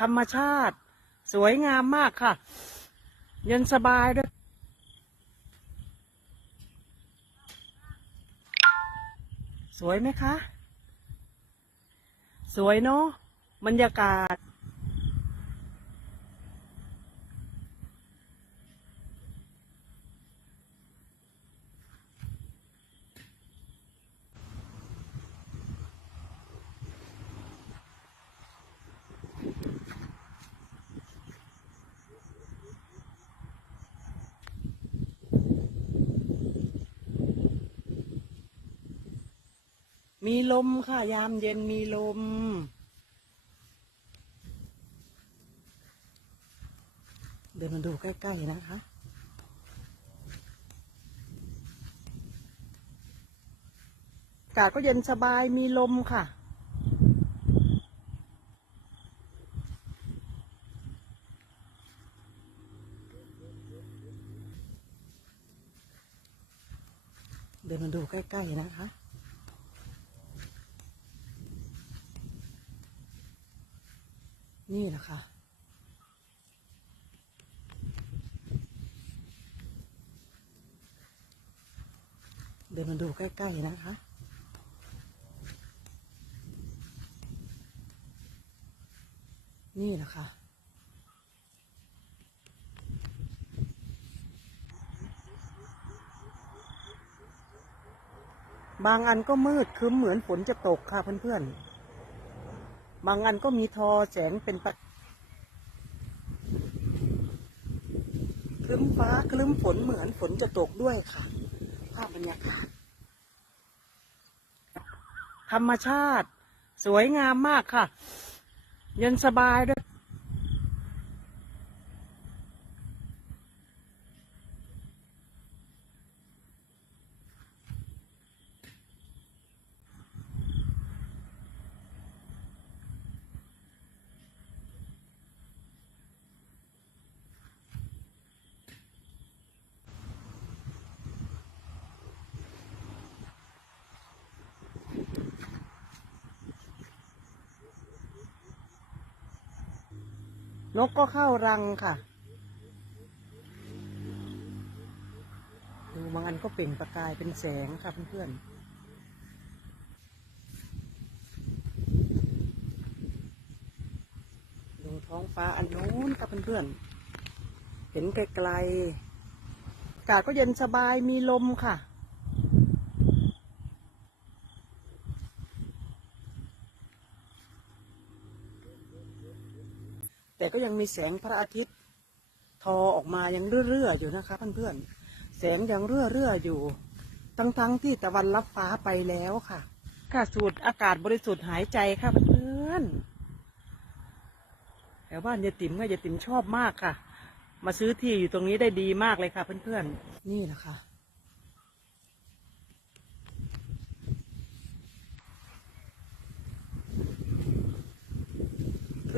ธรรมชาติ สวยงามมากค่ะ เย็นสบายด้วย สวยไหมคะ สวยเนาะบรรยากาศ มีลมค่ะยามเย็นมีลม เดินมาดูใกล้ๆนะคะอากาศก็เย็นสบายมีลมค่ะเดินมาดูใกล้ ๆ นะคะ นี่แหละค่ะ เดินมาดูใกล้ ๆ นะคะนี่แหละค่ะ บางอันก็มืดครึ้มเหมือนฝนจะตกค่ะเพื่อนๆ บางอันก็มีทอแสงเป็นปะคลึ้มฟ้าคลึ้มฝนเหมือนฝนจะตกด้วยค่ะ ภาพบรรยากาศ ธรรมชาติ สวยงามมากค่ะ เย็นสบายด้วย นกก็เข้ารังค่ะ ดูบางอันก็เปล่งประกายเป็นแสงค่ะเพื่อนๆดูท้องฟ้าอันนู้นค่ะเพื่อนๆ เห็นไกลๆ อากาศก็เย็นสบายมีลมค่ะ แต่ก็ยังมีแสงพระอาทิตย์ ทอออกมายังเรื่อๆอยู่นะคะเพื่อนๆแสงยังเรื่อๆอยู่ ทั้งๆที่ตะวันรับฟ้าไปแล้วค่ะ ค่ะสูดอากาศบริสุทธิ์หายใจค่ะเพื่อนๆแถวบ้านยายติ๋มก็ยายติ๋มชอบมากค่ะ มาซื้อที่อยู่ตรงนี้ได้ดีมากเลยค่ะเพื่อนๆนี่แหละค่ะ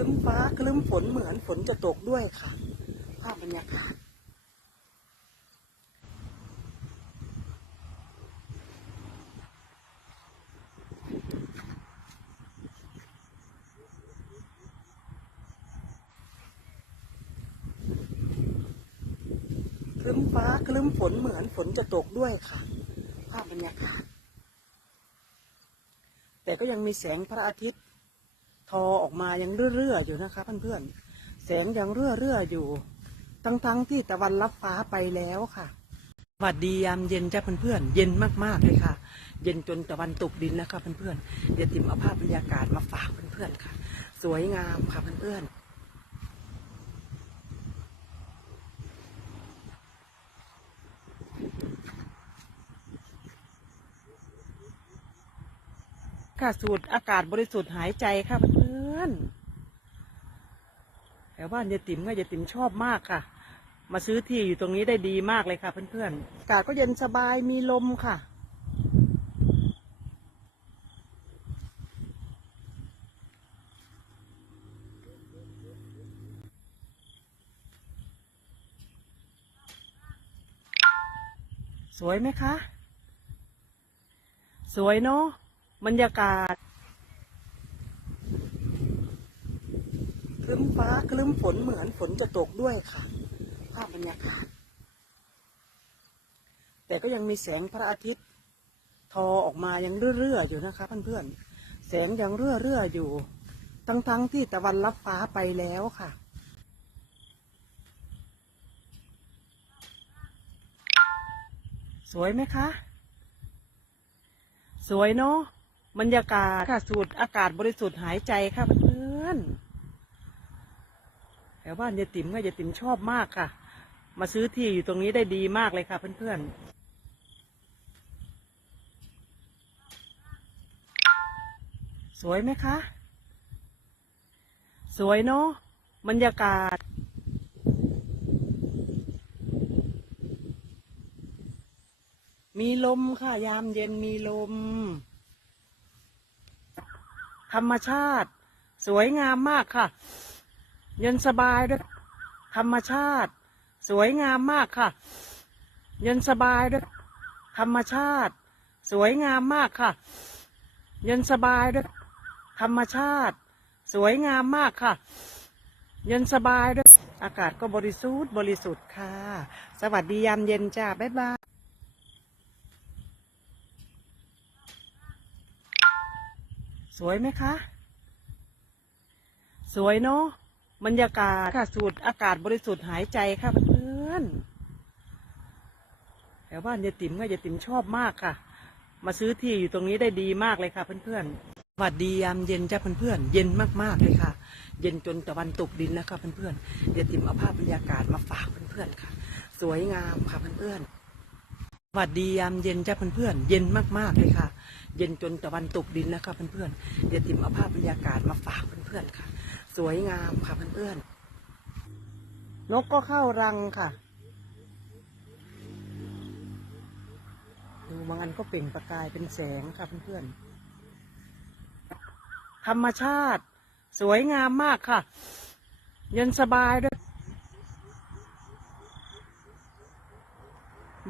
ลึ้มฟ้าคลึ้มฝนเหมือนฝนจะตกด้วยค่ะภาพบรรยากาศคลึ้มฟ้าคลึ้มฝนเหมือนฝนจะตกด้วยค่ะ ภาพบรรยากาศ แต่ก็ยังมีแสงพระอาทิตย์ ทอออกมายังเรื่อๆอยู่นะคะเพื่อนๆแสงยังเรื่อๆอยู่ ทั้งๆที่ตะวันรับฟ้าไปแล้วค่ะสวัสดียามเย็นจ้าเพื่อนๆเย็นมากๆเลยค่ะ เย็นจนตะวันตกดินนะคะเพื่อนๆเดี๋ยวติมเอาภาพบรรยากาศมาฝากเพื่อนๆค่ะ สวยงามค่ะเพื่อนๆค่ะสูดอากาศบริสุทธิ์หายใจค่ะ นแถวบ้านยายติ๋มก็ยายติ๋มชอบมากค่ะ มาซื้อที่อยู่ตรงนี้ได้ดีมากเลยค่ะเพื่อนๆอากาศก็เย็นสบายมีลมค่ะสวยไหมคะ สวยเนาะบรรยากาศ ค ลึ้ม ฟ้าคลึ้มฝนเหมือนฝนจะตกด้วยค่ะ ภาพบรรยากาศ แต่ก็ยังมีแสงพระอาทิตย์ ทอออกมายังเรื่อๆอยู่นะคะเพื่อนๆ แสงยังเรื่อๆอยู่ ทั้งๆที่ตะวันรับฟ้าไปแล้วค่ะสวยไหมคะ สวยเนาะบรรยากาศค่ะสูดอากาศบริสุทธิ์หายใจค่ะเพื่อน วบ้านยายติ๋มก็ยายติ๋มชอบมากค่ะ มาซื้อที่อยู่ตรงนี้ได้ดีมากเลยค่ะเพื่อนๆสวยไหมคะ สวยเนาะบรรยากาศ มีลมค่ะ ยามเย็นมีลม ธรรมชาติ สวยงามมากค่ะ เย็นสบายด้วย ธรรมชาติ สวยงามมากค่ะ เย็นสบายด้วย ธรรมชาติ สวยงามมากค่ะ เย็นสบายด้วย ธรรมชาติ สวยงามมากค่ะ เย็นสบายด้วย อากาศก็บริสุทธิ์บริสุทธิ์ค่ะ สวัสดียามเย็นจ้า บ๊ายบายสวยไหมคะ สวยเนาะ บรรยากาศค่ะสูดอากาศบริสุทธิ์หายใจค่ะเพื่อนๆแถวบ้านยายติ๋มก็ยายติ๋มชอบมากค่ะ มาซื้อที่อยู่ตรงนี้ได้ดีมากเลยค่ะ เพื่อนๆสวัสดียามเย็นจ้าเพื่อนๆเย็นมากๆเลยค่ะ เย็นจนตะวันตกดินแล้วค่ะเพื่อนๆยายติ๋มเอาภาพบรรยากาศมาฝากเพื่อนๆค่ะ สวยงามค่ะเพื่อนๆสวัสดียามเย็นจ้าเพื่อนๆเย็นมากๆเลยค่ะ เย็นจนตะวันตกดินแล้วค่ะเพื่อนๆเดี๋ยวติมเอาภาพบรรยากาศมาฝากเพื่อนๆค่ะ สวยงามค่ะเพื่อนๆ นกก็เข้ารังค่ะดูบางอันก็เปล่งประกายเป็นแสงค่ะเพื่อนๆ ธรรมชาติ สวยงามมากค่ะ เย็นสบายด้วย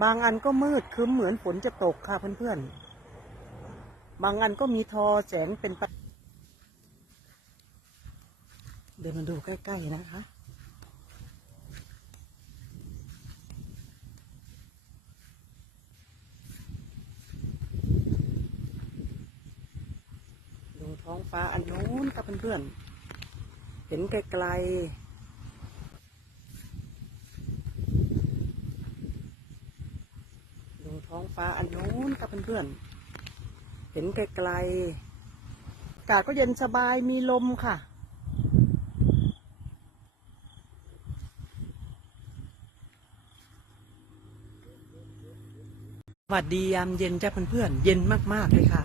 บางอันก็มืดครึ้มเหมือนฝนจะตกค่ะเพื่อนๆ บางอันก็มีทอแสงเป็นประ เดินมาดูใกล้ ๆ นะคะ ดูท้องฟ้าอันนู้นค่ะเพื่อนๆ เห็นไกลๆดูท้องฟ้าอันนู้นค่ะเพื่อนๆ เห็นไกลๆ อากาศก็เย็นสบายมีลมค่ะ ส วัสดียามเย็นจ้าเพื่อนๆ เย็นมากๆเลยค่ะ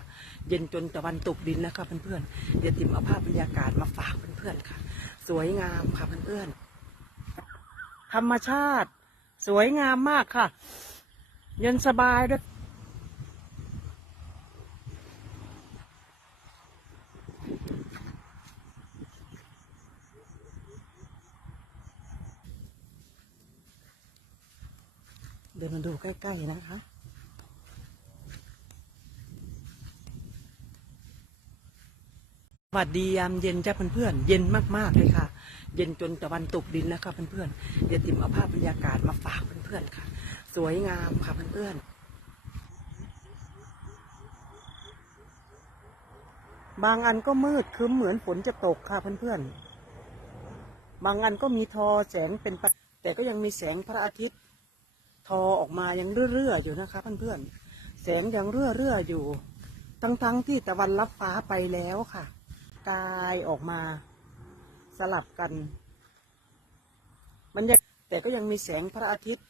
เย็นจนตะวันตกดินแล้วค่ะเพื่อนๆ เดี๋ยวติมเอาภาพบรรยากาศมาฝากเพื่อนๆค่ะ สวยงามค่ะเพื่อนๆ ธรรมชาติ สวยงามมากค่ะ เย็นสบายด้วยเดินมาดูใกล้ ๆ นะคะ วัสดียามเย็นจ้าเพื่อนๆเย็นมากๆเลยค่ะ เย็นจนตะวันตกดินแล้วค่ะเพื่อนๆเดี๋ยวติมเอาภาพบรรยากาศมาฝากเพื่อนๆค่ะ สวยงามค่ะเพื่อนๆบางอันก็มืดครึ้มเหมือนฝนจะตกค่ะเพื่อนๆบางอันก็มีทอแสงเป็นปแต่ก็ยังมีแสงพระอาทิตย์ ทอออกมายังเรื่อๆอยู่นะคะเพื่อนๆแสงยังเรื่อๆอยู่ ทั้งๆที่ตะวันรับฟ้าไปแล้วค่ะ กายออกมา สลับกัน มันยังแต่ก็ยังมีแสงพระอาทิตย์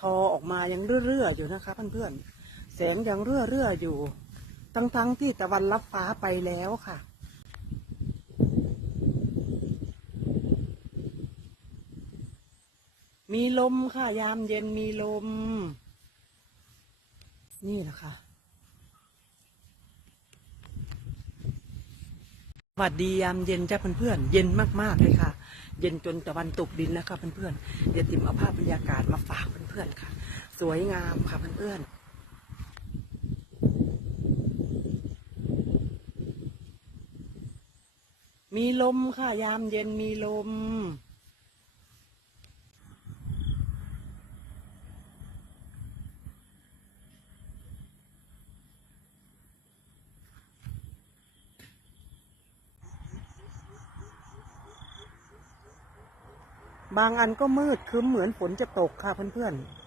ทอออกมายังเรื่อๆอยู่นะคะเพื่อนๆแสงยังเรื่อๆอยู่ ทั้งๆที่ตะวันรับฟ้าไปแล้วค่ะมีลมค่ะ ยามเย็นมีลม นี่แหละค่ะ สวัสดียามเย็นจ้าเพื่อนๆ เย็นมากๆเลยค่ะ เย็นจนตะวันตกดินแล้วค่ะเพื่อนๆ เดี๋ยวติมเอาภาพบรรยากาศมาฝากเพื่อนๆค่ะ สวยงามค่ะเพื่อนๆมีลมค่ะ ยามเย็นมีลม บางอันก็มืดคึมเหมือนฝนจะตกค่ะเพื่อนๆ